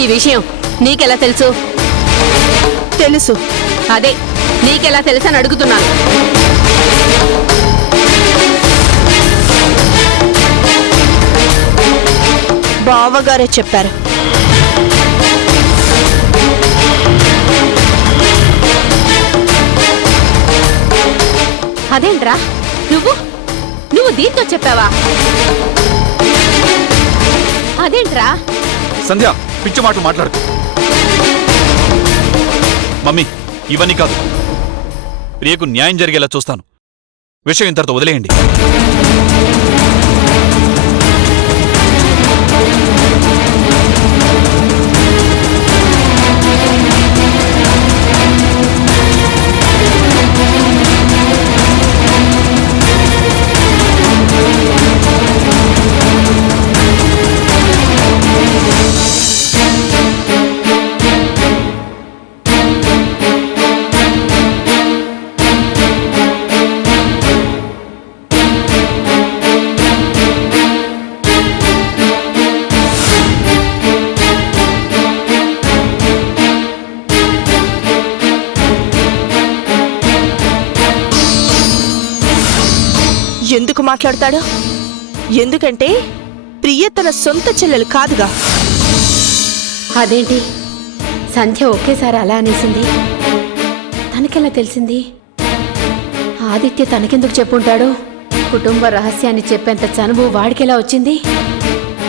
ఈ విషయం నీకెలా తెలుసు? తెలుసు. అదే నీకెలా తెలుసని అడుగుతున్నాను. బావగారే చెప్పారు. అదేంట్రా నువ్వు దీంతో చెప్పావా? అదేంట్రా? సంధ్య పిచ్చి మాటలు మాట్లాడుతూ. మమ్మీ ఇవన్నీ కాదు, ప్రియకు న్యాయం జరిగేలా చూస్తాను. విషయం ఇంతటితో వదిలేయండి. ఎందుకు మాట్లాడతాడు? ఎందుకంటే ప్రియ తన సొంత చెల్లెలు కాదుగా. అదేంటి సంధ్య ఒకేసారి అలా అనేసింది? తనకెలా తెలిసింది? ఆదిత్య తనకెందుకు చెప్పుంటాడు? కుటుంబ రహస్యాన్ని చెప్పేంత చనువు వాడికెలా వచ్చింది?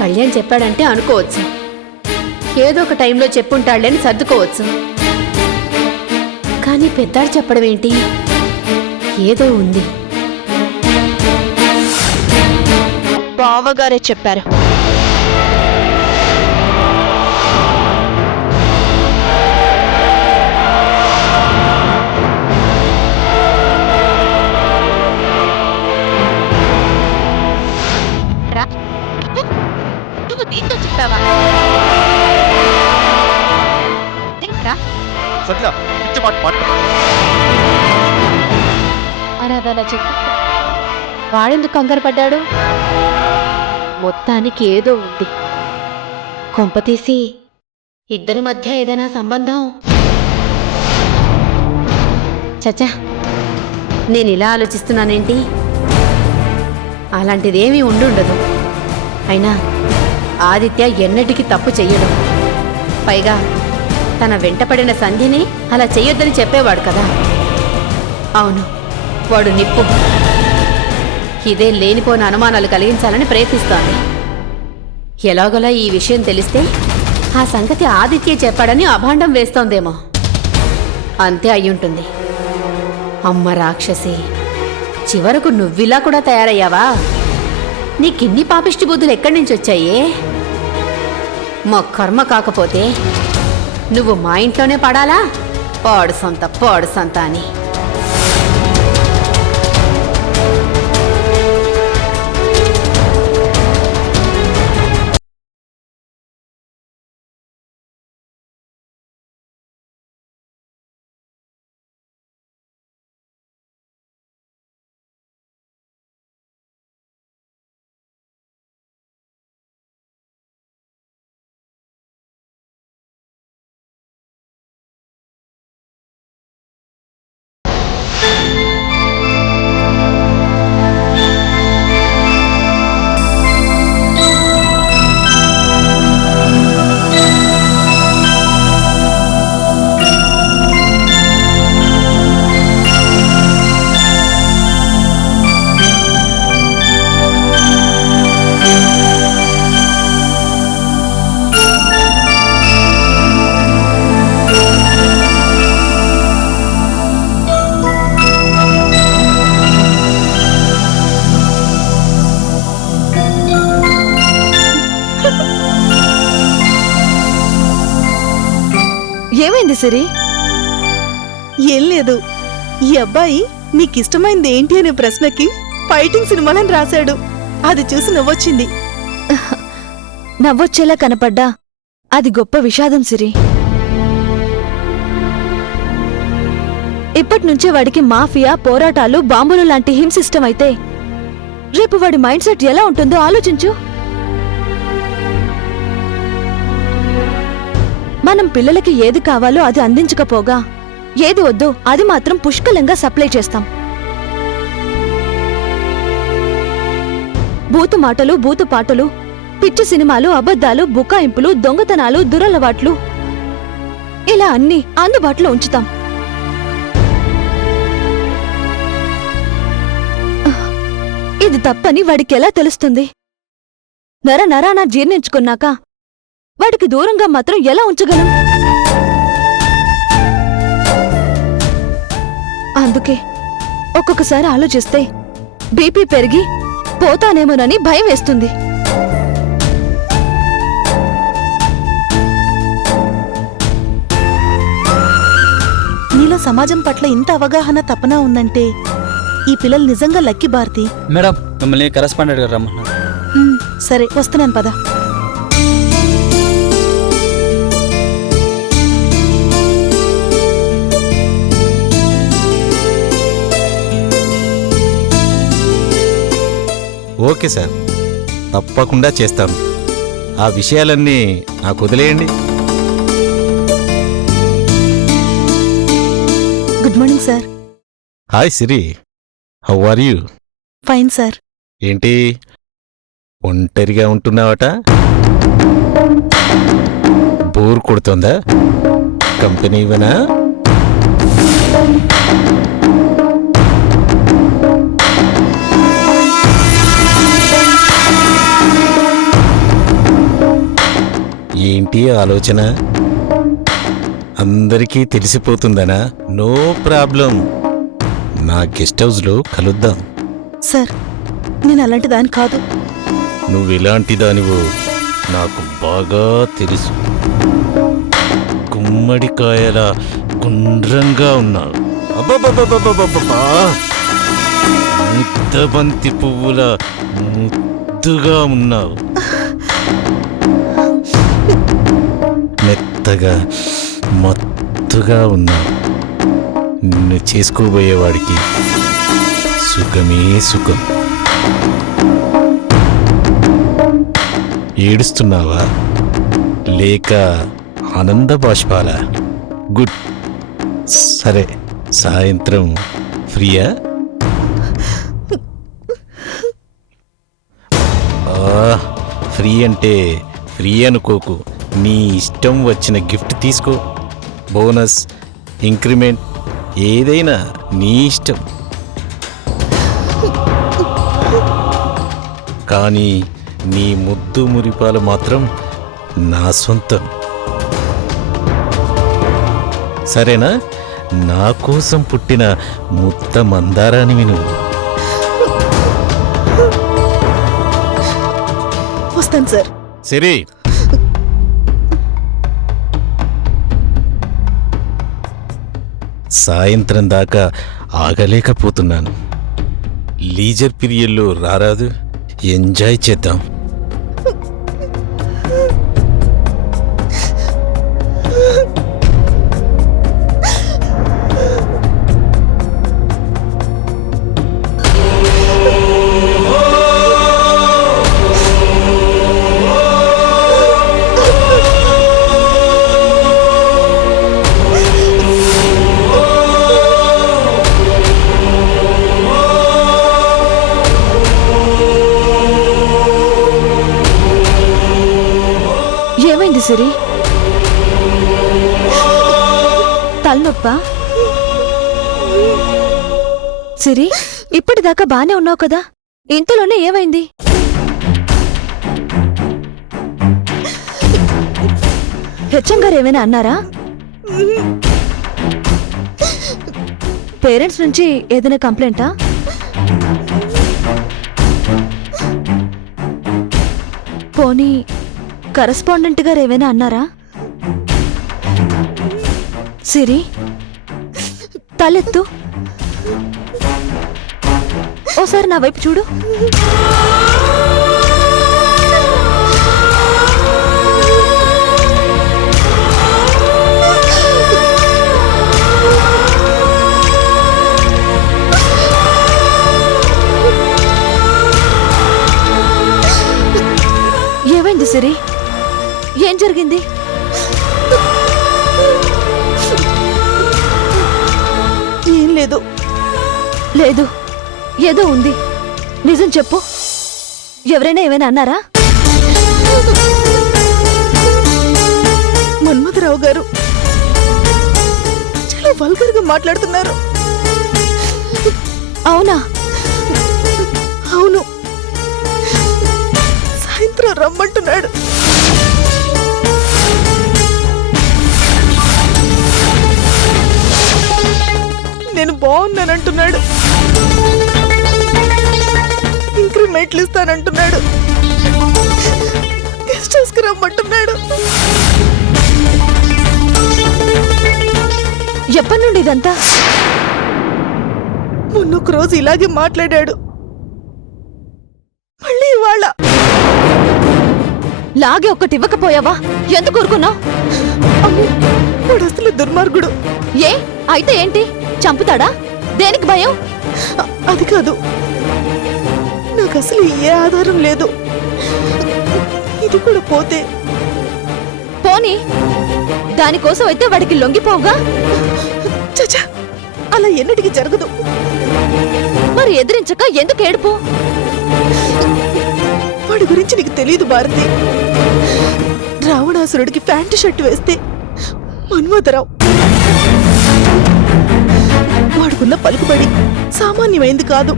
కళ్యాణ్ చెప్పాడంటే అనుకోవచ్చు, ఏదో ఒక టైంలో చెప్పుంటాడులేని సర్దుకోవచ్చు. కానీ పెద్దాడు చెప్పడం ఏంటి? ఏదో ఉంది. బావగారే చెప్పారు. నువ్వు దీంతో చెప్పావా? సంధ్య పిచ్చి మాట మాట్లాడు. అలా చెప్పు. వాడెందుకు కంగారు పడ్డాడు? మొత్తానికి ఏదో ఉంది. కొంపతీసి ఇద్దరి మధ్య ఏదైనా సంబంధం? చచ్చా, నేను ఇలా ఆలోచిస్తున్నానేంటి? అలాంటిదేమీ ఉండుండదు. అయినా ఆదిత్య ఎన్నటికీ తప్పు చెయ్యడు. పైగా తన వెంటపడిన సంధ్యని అలా చెయ్యొద్దని చెప్పేవాడు కదా. అవును, వాడు నిప్పు. ఇదే లేనిపోని అనుమానాలు కలిగించాలని ప్రయత్నిస్తోంది. ఎలాగోలా ఈ విషయం తెలిస్తే ఆ సంగతి ఆదిత్య చెప్పాడని అభాండం వేస్తోందేమో. అంతే అయ్యుంటుంది. అమ్మ రాక్షసి, చివరకు నువ్విలా కూడా తయారయ్యావా? నీకిన్ని పాపిష్టి బుద్ధులు ఎక్కడి నుంచి వచ్చాయే? మా కర్మ కాకపోతే నువ్వు మా ఇంట్లోనే పడాలా? పాడు సొంత అని. ఏమైంది సిరి? ఏం లేదు, ఈ అబ్బాయి నీకిష్టమైంది ఏంటి అనే ప్రశ్నకి ఫైటింగ్ సినిమాలని రాశాడు. అది చూసి నవ్వొచ్చింది. నవ్వొచ్చేలా కనపడ్డా అది గొప్ప విషాదం సిరి. ఇప్పటినుంచే వాడికి మాఫియా, పోరాటాలు, బాంబులు లాంటి హింసిష్టమైతే రేపు వాడి మైండ్ సెట్ ఎలా ఉంటుందో ఆలోచించు. మనం పిల్లలకి ఏది కావాలో అది అందించకపోగా ఏది వద్దో అది మాత్రం పుష్కలంగా సప్లై చేస్తాం. బూతు మాటలు, బూతు పాటలు, పిచ్చి సినిమాలు, అబద్ధాలు, బుకాయింపులు, దొంగతనాలు, దురలవాట్లు ఇలా అన్నీ అందుబాటులో ఉంచుతాం. ఇది తప్పని వాడికెలా తెలుస్తుంది? నరానా జీర్ణించుకున్నాక వాడికి దూరంగా మాత్రం ఎలా ఉంచగలం? అందుకే ఒక్కొక్కసారి ఆలోచిస్తే బీపీ పెరిగి పోతానేమోనని భయం వేస్తుంది. నీలో సమాజం పట్ల ఇంత అవగాహన తపన ఉందంటే ఈ పిల్లలు నిజంగా లక్కీ భారతి. మేడం మిమ్మల్ని కరెస్పాండెంట్ గారు రమ్మన్నారు. సరే వస్తున్నాను పద. ఓకే సార్, తప్పకుండా చేస్తాను. ఆ విషయాలన్నీ నాకు వదిలేయండి. Good morning sir. Hi Siri, how are you? Fine sir. ఏంటి ఒంటరిగా ఉంటున్నావట? బోర్ కొడుతోందా? కంపెనీ ఇవ్వనా? ఏంటి ఆలోచన? అందరికీ తెలిసిపోతుందనా? నో ప్రాబ్లం, నా గెస్ట్ హౌస్లో కలుద్దాం. సార్ నేను అలాంటి దాని కాదు. నువ్వెలాంటి దానివో నాకు బాగా తెలుసు. గుమ్మడికాయలా గుండ్రంగా ఉన్నావు. అబ్బబ్బబ్బబ్బబ్బబ్బా! ముద్దబంతి పువ్వులా ముద్దుగా ఉన్నావు. మెత్తగా మత్తుగా ఉన్నావు. నిన్ను చేసుకోబోయేవాడికి సుఖమే సుఖం. ఏడుస్తున్నావా లేక ఆనంద బాష్పాల? గుడ్. సరే, సాయంత్రం ఫ్రీయా? ఫ్రీ అంటే ఫ్రీ అనుకోకు. నీ ఇష్టం వచ్చిన గిఫ్ట్ తీసుకో. బోనస్, ఇంక్రిమెంట్ ఏదైనా నీ ఇష్టం. కానీ నీ ముద్దు మురిపాలు మాత్రం నా సొంతం. సరేనా? నా కోసం పుట్టిన ముద్ద మందారానివి నువ్వు. వస్తాను సార్. సరే, సాయంత్రం దాకా ఆగలేకపోతున్నాను. లీజర్ పీరియడ్లో రారాదు, ఎంజాయ్ చేద్దాం. ఏమైంది సిరి? తలనొప్పా? సిరి, ఇప్పటిదాకా బానే ఉన్నావు కదా, ఇంతలోనే ఏమైంది? హెచ్ఎం గారు ఏమైనా అన్నారా? పేరెంట్స్ నుంచి ఏదైనా కంప్లైంటా? పోనీ కరెస్పాండెంట్ గారు ఏమైనా అన్నారా? సిరి, తలెత్తు, ఓసారి నా వైపు చూడు. ఏమైంది సిరి? ఏం జరిగింది? లేదు. లేదు, ఏదో ఉంది. నిజం చెప్పు. ఎవరైనా ఏమైనా అన్నారా? మన్మథరావు గారు చాలా వల్గర్గా మాట్లాడుతున్నారు. అవునా? అవును, సాయంత్రం రమ్మంటున్నాడు. నేను బాగున్నానంటున్నాడు. ఇంక్రిమెంట్లు ఇస్తానంటున్నాడు. గెస్ట్ హౌస్కి రమ్మంటున్నాడు. ఎప్పటి నుండి ఇదంతా? మొన్నొక రోజు ఇలాగే మాట్లాడాడు. మళ్ళీ ఇవాళ లాగే ఒక్కటి ఇవ్వకపోయావా? ఎందుకు ఊరుకున్నావు? వాడు అసలు దుర్మార్గుడు. ఏ అయితే ఏంటి? చంపుతాడా? దేనికి భయం? అది కాదు, నాకు అసలు ఏ ఆధారం లేదు. ఇది కూడా పోతే పోనీ, దానికోసం అయితే వాడికి లొంగిపోవుగా. చచ్చా, అలా ఎన్నటికీ జరగదు. మరి ఎదిరించక ఎందుకు ఏడుపు? వాడి గురించి నీకు తెలియదు భారతి. రావణాసురుడికి ప్యాంటు షర్ట్ వేస్తే మన్మథరావు. వాడుకున్న పలుకుబడి సామాన్యమైంది కాదు.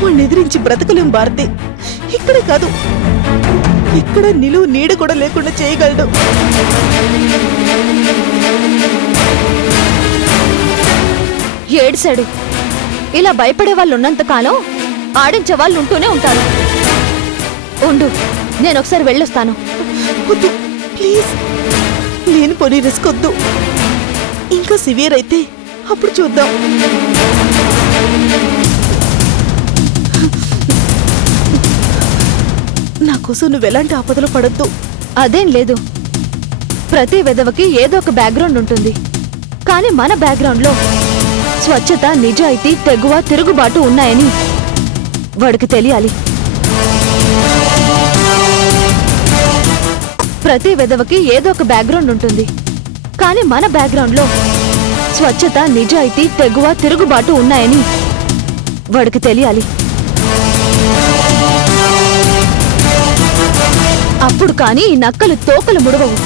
వాడిని ఎదిరించి బ్రతకలేం భారతి. ఇక్కడే కాదు, ఇక్కడ నిలువు నీడ కూడా లేకుండా చేయగలడు. ఏడిశాడు. ఇలా భయపడే వాళ్ళు ఉన్నంతకాలం ఆడించే వాళ్ళు ఉంటూనే ఉంటారు. ఉండు, నేను ఒకసారి వెళ్ళొస్తాను. వద్దు ప్లీజ్, లేనిపోని రిస్క్ వద్దు. ఇంకా సివియర్ అయితే అప్పుడు చూద్దాం. నా కోసం నువ్వు ఎలాంటి ఆపదలో పడద్దు. అదేం లేదు. ప్రతి వెధవకి ఏదో ఒక బ్యాక్గ్రౌండ్ ఉంటుంది. కానీ మన బ్యాక్గ్రౌండ్లో స్వచ్ఛత, నిజాయితీ, తెగువ, తిరుగుబాటు ఉన్నాయని వాడికి తెలియాలి. ప్రతి వెధవకి ఏదో ఒక బ్యాక్గ్రౌండ్ ఉంటుంది. కానీ మన బ్యాక్గ్రౌండ్లో స్వచ్ఛత, నిజాయితీ, తెగువ, తిరుగుబాటు ఉన్నాయని వాడికి తెలియాలి. అప్పుడు కానీ ఈ నక్కలు తోకలు ముడవవు.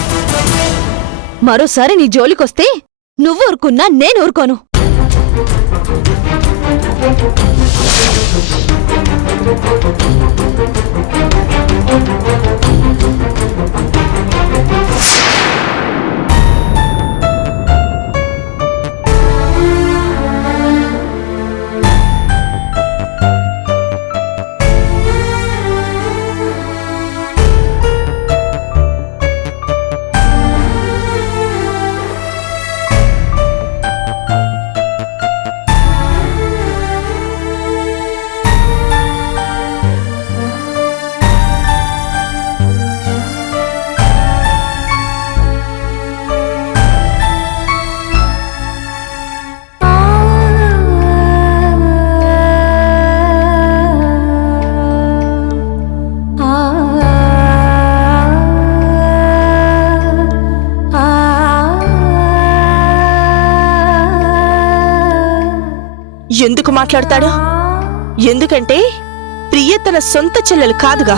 మరోసారి నీ జోలికొస్తే నువ్వు ఊరుకున్నా నేను ఊరుకోను. ఎందుకు మాట్లాడతాడు? ఎందుకంటే ప్రియ తన సొంత చెల్లెలు కాదుగా.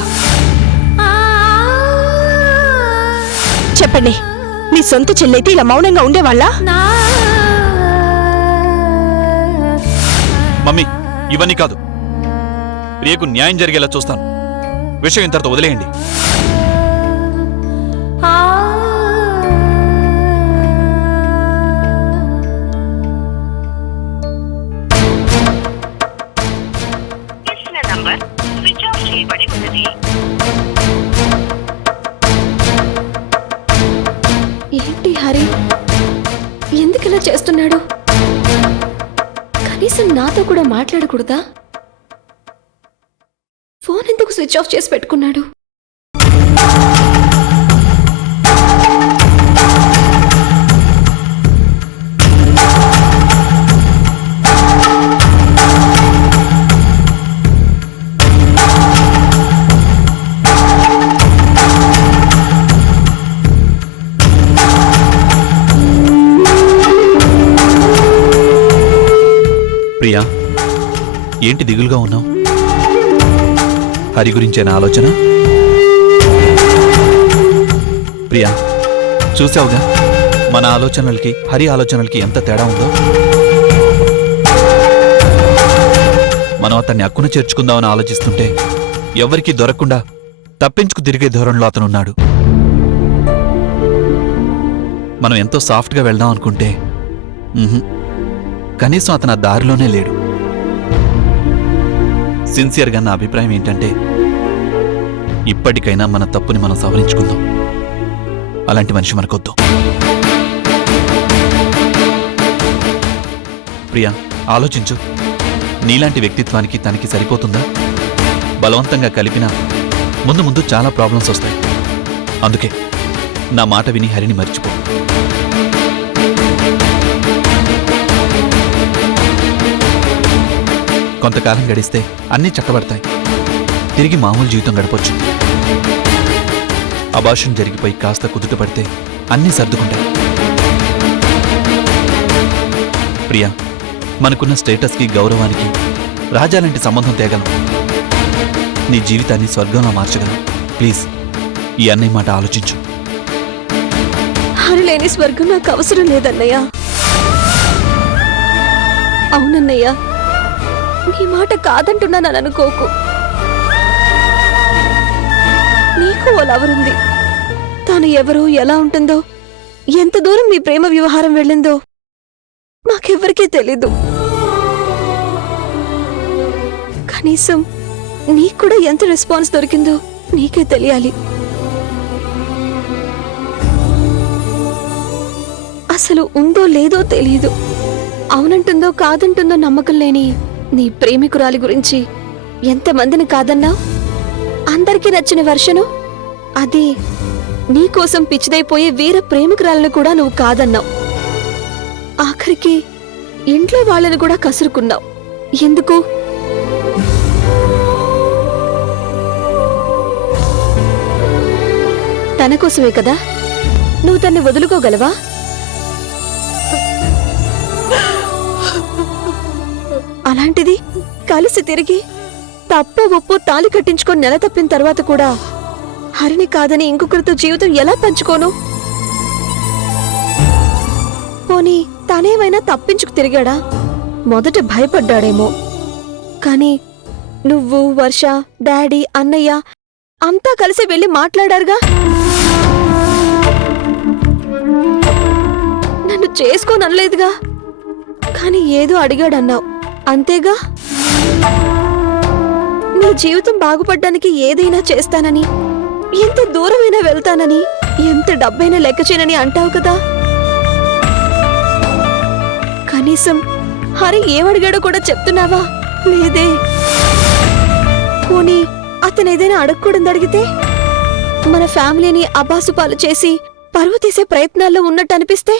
చెప్పండి, మీ సొంత చెల్లెైతే ఇలా మౌనంగా ఉండేవాళ్ళ? మమ్మీ, ఇవన్నీ కాదు. ప్రియకు న్యాయం జరిగేలా చూస్తాను. విషయం ఇంతటితో వదిలేయండి. ఏంటి హరి, ఎందుకిలా చేస్తున్నాడు? కనీసం నాతో కూడా మాట్లాడకూడదా? ఫోన్ ఎందుకు స్విచ్ ఆఫ్ చేసి పెట్టుకున్నాడు? ప్రియా, ఏంటి దిగులుగా ఉన్నావు? హరి గురించేనా ఆలోచన? ప్రియా, చూసావుగా మన ఆలోచనలకి హరి ఆలోచనలకి ఎంత తేడా ఉందో. మనం అతన్ని అక్కున చేర్చుకుందామని ఆలోచిస్తుంటే ఎవరికీ దొరకకుండా తప్పించుకు తిరిగే ధోరణిలో అతనున్నాడు. మనం ఎంతో సాఫ్ట్గా వెళ్దాం అనుకుంటే కనీసం అతను ఆ దారిలోనే లేడు. సిన్సియర్గా నా అభిప్రాయం ఏంటంటే ఇప్పటికైనా మన తప్పుని మనం సవరించుకుందాం. అలాంటి మనిషి మనకొద్దు. ప్రియా, ఆలోచించు. నీలాంటి వ్యక్తిత్వానికి తనకి సరిపోతుందా? బలవంతంగా కలిపినా ముందు ముందు చాలా ప్రాబ్లమ్స్ వస్తాయి. అందుకే నా మాట విని హరిని మర్చిపో. కొంతకాలం గడిస్తే అన్నీ చక్కబడతాయి. తిరిగి మామూలు జీవితం గడపొచ్చు. అబార్షన్ జరిగిపోయి కాస్త కుదుట పడితే అన్నీ సర్దుకుంటాయి. ప్రియా, మనకున్న స్టేటస్కి గౌరవానికి రాజాలాంటి సంబంధం తేగలం. నీ జీవితాన్ని స్వర్గంలో మార్చగలం. ప్లీజ్ ఈ అన్నయ్య మాట ఆలోచించు. హరి లేని స్వర్గం నాకు అవసరం లేదన్నయ్య. అవునన్నయ్య, నీ మాట కాదంటున్నానని అనుకోకు. నీకు ఓ లవరుంది. తాను ఎవరో ఎలా ఉంటుందో, ఎంత దూరం మీ ప్రేమ వ్యవహారం వెళ్ళిందో మాకెవ్వరికీ తెలీదు. కనీసం నీకు కూడా ఎంత రెస్పాన్స్ దొరికిందో నీకే తెలియాలి. అసలు ఉందో లేదో తెలియదు. అవునంటుందో కాదంటుందో నమ్మకం లేని నీ ప్రేమికురాలి గురించి ఎంతమందిని కాదన్నావు? అందరికీ నచ్చిన వర్షను, అది నీకోసం పిచ్చిదైపోయే వీర ప్రేమికురాలను కూడా నువ్వు కాదన్నావు. ఆఖరికి ఇంట్లో వాళ్ళని కూడా కసురుకున్నావు. ఎందుకు? తన కోసమే కదా. నువ్వు తన్ని వదులుకోగలవా? అలాంటిది కలిసి తిరిగి తప్పు ఒప్పు తాళి కట్టించుకొని నెల తప్పిన తర్వాత కూడా హరిని కాదని ఇంకొకరితో జీవితం ఎలా పంచుకోను? పోనీ తనేమైనా తప్పించుకు తిరిగాడా? మొదట భయపడ్డాడేమో. కానీ నువ్వు, వర్ష, డాడీ, అన్నయ్య అంతా కలిసి వెళ్ళి మాట్లాడారుగా. నన్ను చేసుకోననలేదుగా. కానీ ఏదో అడిగాడన్నావు, అంతేగా. నీ జీవితం బాగుపడ్డానికి ఏదైనా చేస్తానని, ఎంత దూరమైనా వెళ్తానని, ఎంత డబ్బైనా లెక్క చేయనని అంటావు కదా. కనీసం హరి ఏమడిగాడో కూడా చెప్తున్నావా? లేదే. పోనీ అతను ఏదైనా అడగకూడదు అడిగితే, మన ఫ్యామిలీని అబాసుపాలు చేసి పరువు తీసే ప్రయత్నాల్లో ఉన్నట్టు అనిపిస్తే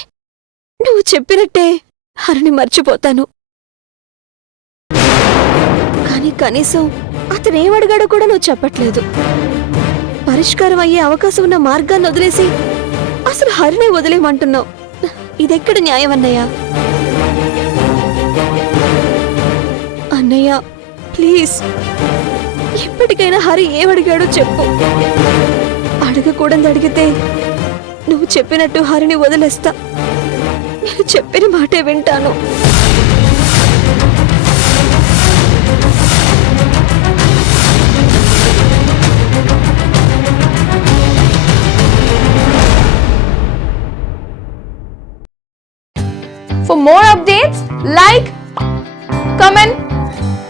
నువ్వు చెప్పినట్టే హరిని మర్చిపోతాను. కానీ కనీసం అతనేమడిగాడో కూడా నువ్వు చెప్పట్లేదు. పరిష్కారం అయ్యే అవకాశం ఉన్న మార్గాన్ని వదిలేసి అసలు హరిని వదిలేమంటున్నావు. ఇదెక్కడ న్యాయం అన్నయ్య? అన్నయ్య ప్లీజ్, ఇప్పటికైనా హరి ఏమడిగాడో చెప్పు. అడగకూడదు అడిగితే నువ్వు చెప్పినట్టు హరిని వదిలేస్తా. నేను చెప్పిన మాటే వింటాను. For more updates, like, comment,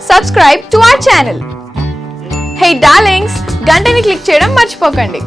subscribe to our channel. Hey darlings, గంటని click చేయడం మర్చిపోకండి.